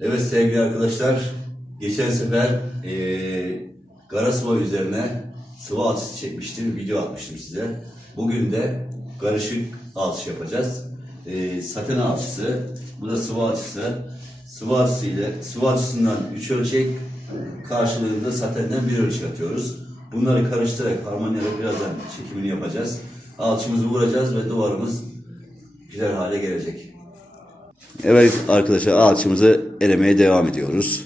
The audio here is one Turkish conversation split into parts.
Evet sevgili arkadaşlar, geçen sefer eee kara sıva üzerine sıva alçısı çekmiştim, video atmıştım size. Bugün de karışık alçı yapacağız. Eee saten alçısı, bu da sıva alçısı. Sıva alçısı ile sıva alçısından 3 ölçek, karşılığında satenden 1 ölçek atıyoruz. Bunları karıştırarak harmoniyarak birazdan çekimini yapacağız. Alçımızı vuracağız ve duvarımız güzel hale gelecek. Evet arkadaşlar alçımızı elemeye devam ediyoruz.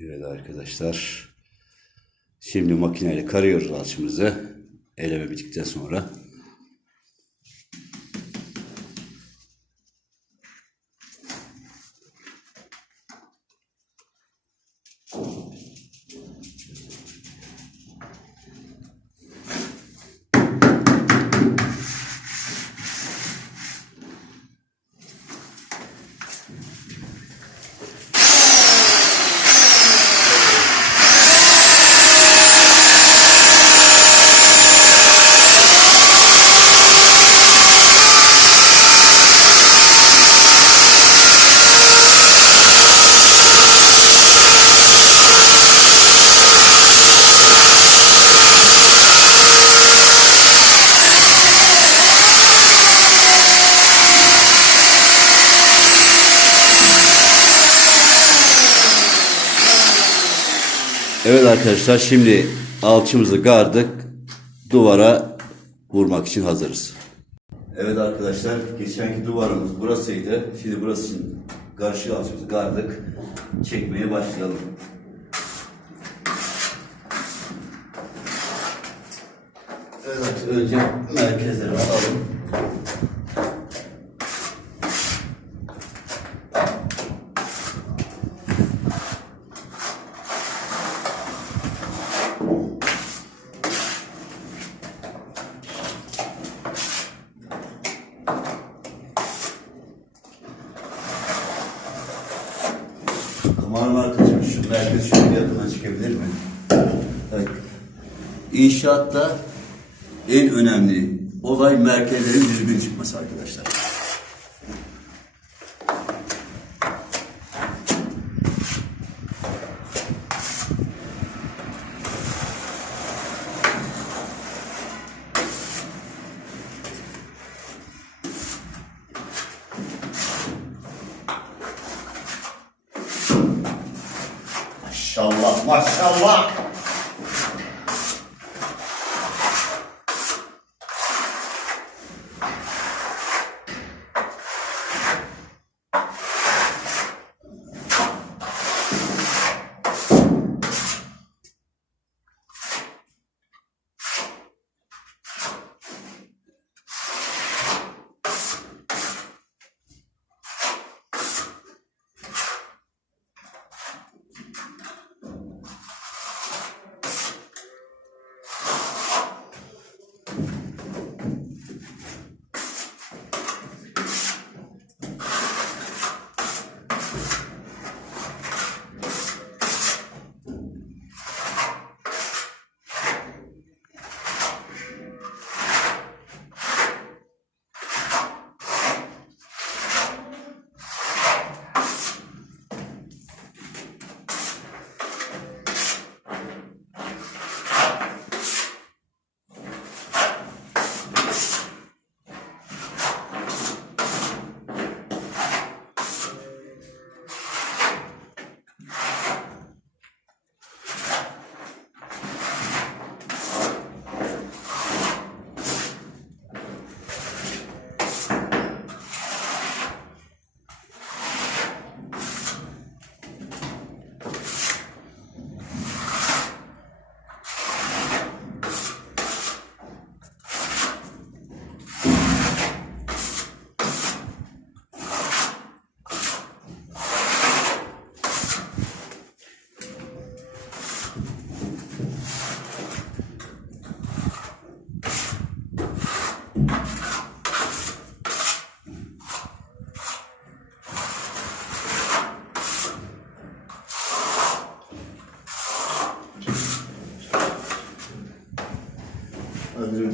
Evet arkadaşlar. Şimdi makineyle karıyoruz alçımızı. Eleme bittikten sonra. Evet arkadaşlar şimdi alçımızı gardık. Duvara vurmak için hazırız. Evet arkadaşlar geçenki duvarımız burasıydı. Şimdi burası için karşı alçımızı gardık. Çekmeye başlayalım. Evet önce merkezleri alalım. Aman arkadaşım şu merkez şöyle yakına çıkabilir mi? Evet. İnşaatta en önemli olay merkezlerin düzgün çıkması arkadaşlar.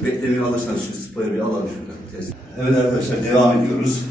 beklemeyi alırsanız şu spoiler'ı alalım şuradan. Evet arkadaşlar devam ediyoruz.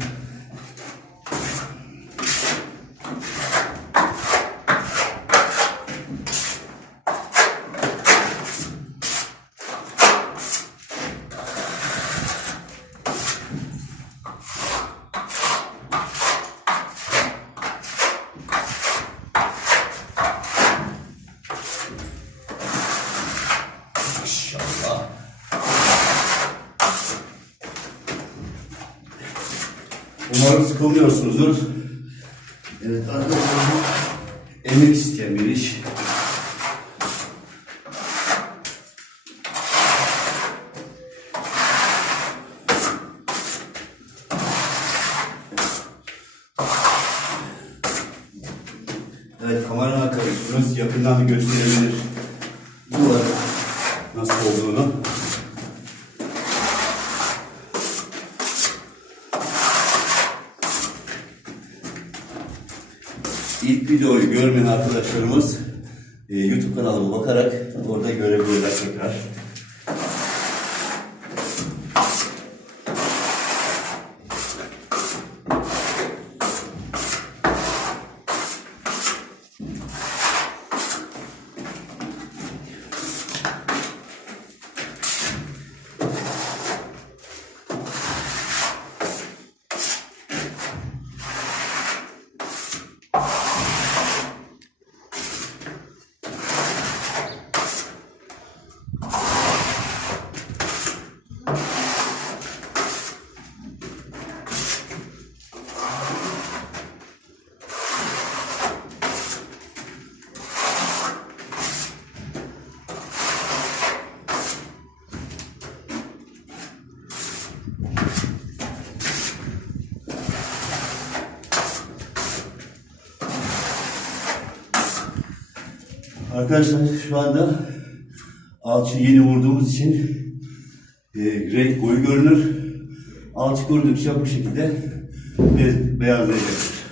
Umarım sıkılmıyorsunuzdur. Evet arkadaşlar emek isteyen bir iş. Evet kamera arkadaşımız yakından bir gösterebilir. İlk videoyu görmeyen arkadaşlarımız e, YouTube kanalıma bakarak orada görebilirler tekrar. Arkadaşlar şu anda alçı yeni vurduğumuz için e, renk koyu görünür. Alçı kurdukça bu şekilde be, beyazlayacaktır.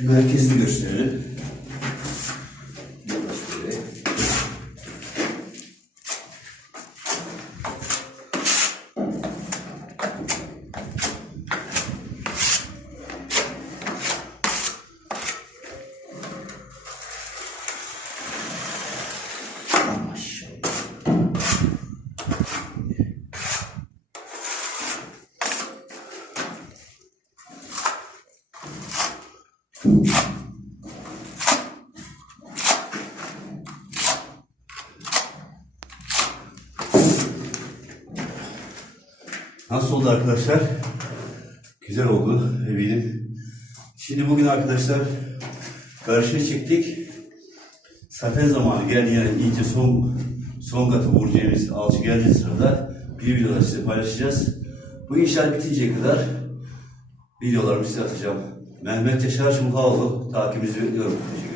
Şu merkezini gösterelim. Nasıl oldu arkadaşlar? Güzel oldu eminim. Şimdi bugün arkadaşlar karışığı çektik. Saten zamanı geldi yani iyice son son katı vuracağımız alçı geldiği sırada bir videoda size paylaşacağız. Bu inşaat bitinceye kadar videolarımı size atacağım. Mehmet Yaşar Şumhaoğlu takibinizi bekliyorum. Teşekkür